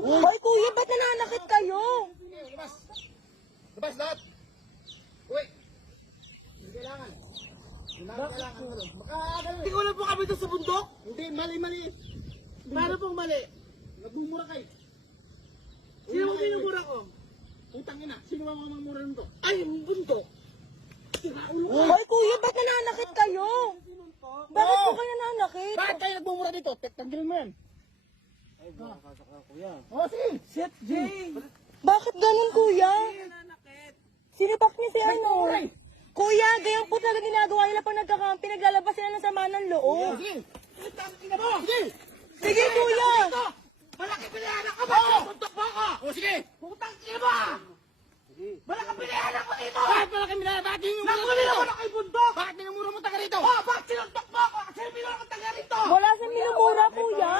Hoy, kuya, ba't nananakit kayo? Labas! Labas lahat! Uwi! Hindi kailangan. Hindi kailangan. Makakagaling. Hindi ko lang po kami doon sa bundok. Hindi, mali. Paano pong mali? Nagmumura kayo. Sino mong minumura ko? Utang ina. Sino ba mamamura nito? Ay, yung bundok. Hoy, kuya, ba't nananakit kayo? Bakit po kayo nananakit? Bakit kayo nagmumura dito? Tanggalin mo yan. Ay, makakasok na kuya. Oh, sige. Shit, Jay! Bakit ganun, kuya? Sinipak niya si ano? Nagmumura eh. Kuya, ganyan po talaga ginagawa nila pag nagkakampi. Naglalabas sila ng sama ng loob. Sige. Ina mo. Sige. Sige, kuya. Malaki pilihan ako ba? Bundok mo ako! Oh, sige. Putang ina mo! Malaki pilihan ako dito! Bakit malaki minara? Bakit yung Nakulil ako na kay bundok! Bakit minamura mo taga rito? Oh, bakit sinuntok mo ako? Kasi minura ko taga rito! Wala siyang minumura, kuya.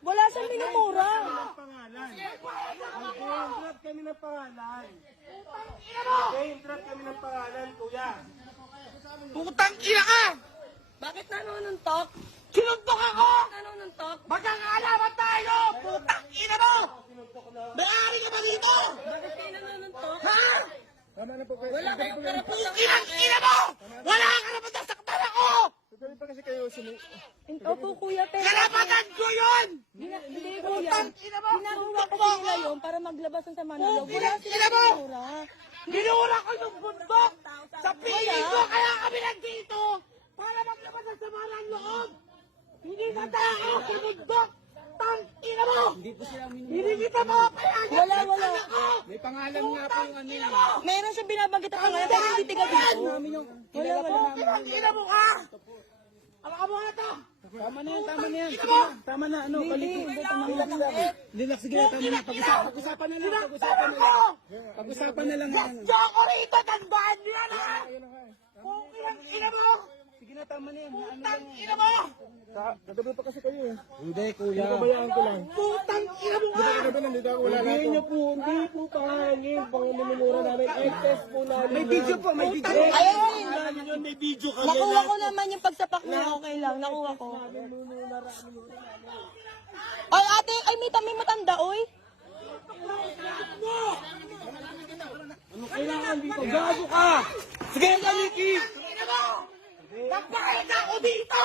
Wala siyang minumura. Pangalan. Nag-drop kami ng pangalan. Nag-drop kami ng pangalan, kuya. Putang ina ka! Bakit nanununtok? Sinuntok ako! Nanununtok? Magkakaalaman tayo! Putang ina mo! May-ari ka ba dito? Bakit kayo nanununtok? Ha? Tama na po kayo. Wala kayong karapatan. Inang ina mo! Wala kang karapatan sa saktan ako! Tuloy pa kasi kayo Opo, kuya, pero... Karapatan ko yun! Hindi, kuya. Putang ina mo! Ginagawa Sinuntok kasi mo nila ako! yun para maglabas ng sama ng loob. Wala Inang ina silang mo! minumura. Minura ko yung bundok! Sa piling ko kaya kami nandito! Para maglabas ng sama ng loob! Hindi na tayo sa bundok! Tang ina mo! Hindi kita mapapayagan! Wala. May pangalan nga po yung ano yun. Meron siyang binabanggit ako ngayon, pero hindi tiga dito. Wala. Inang ina mo ka! Alam mo na to! Tama na yan. Ina mo! Tama na, ano, Hindi. Relax, sige, tama na. Pag-usapan na lang. Sinuntok ko! Pag-usapan na lang. Gusto ko rito! Tandaan niyo yan ha! Kung inang ina mo! Sige na, tama na yan. Putang ina mo! Nagabi pa kasi kayo eh. Hindi, kuya. Nababayaan ko lang. Putang ina mo ka! Nagabi na, dito ako wala na ako. Hindi po pahangin. Pangaminumura namin. I-test po namin. May video po, may video. Ayun. May video kami Nakuha ko naman yung pagsapak niya. Okay lang, nakuha ko. Ay, ate, ay, may matanda, oy. Kailangan dito. Gago ka! Sige na, Nikki! Nagbayad ako dito!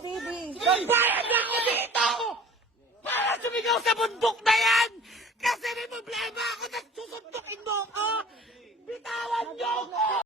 Baby. Nagbayad ako dito! Para sumigaw sa bundok na yan! Kasi may problema ako na susuntukin mo ko! Bitawan niyo ko!